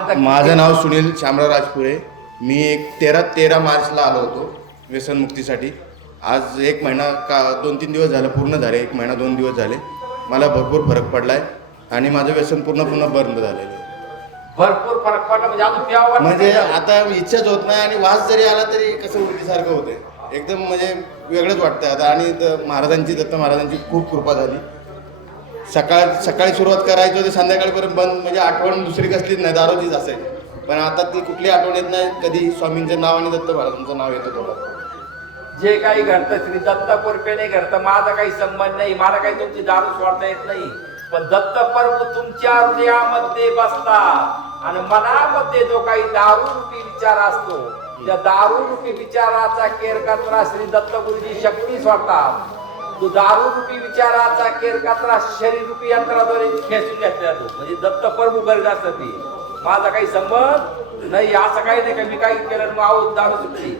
माझं नाव सुनील शामराव राजपुरे. मी एक तेरा तेरा मार्चला आलो होतो व्यसनमुक्तीसाठी आज एक महिना का दोन तीन दिवस झालं पूर्ण झाले एक महिना दोन दिवस झाले. मला भरपूर फरक पडला आहे आणि माझं व्यसन पूर्ण पूर्ण बंद झालेलं आहे. भरपूर फरक पडला म्हणजे अजून प्यावं म्हणजे आता इच्छाच होत नाही आणि वास जरी आला तरी कसं उलटीसारखं होतंय. एकदम म्हणजे वेगळंच वाटतंय आता. आणि महाराजांची दत्त महाराजांची खूप कृपा झाली. सकाळ सकाळी सुरुवात करायचो ते संध्याकाळपर्यंत बंद म्हणजे आठवण दुसरी कसलीच नाही दारूचीच असेल पण आता ती कुठली आठवण येत नाही कधी स्वामींचं नाव आणि दत्त महाराजांचं नाव येतं थोडं जे काही घडतं श्री दत्त नाही घडतं. माझा काही संबंध नाही मला काही तुमची दारू सोडता येत नाही. पण दत्त प्रभू तुमच्या हृदयामध्ये बसला आणि मनामध्ये जो काही दारू रूपी विचार असतो त्या दारू रूपी विचाराचा केरकचरा श्री दत्त गुरुजी शक्ती सोडतात. तो दारू रूपी विचाराचा केरकचरा शरीर रूपी यंत्राद्वारे खेचून घेतला तो. म्हणजे दत्त प्रभू गरज असतं ती. माझा काही संबंध नाही असं काही नाही का मी काही केलं मग आहोत दारू सुटली.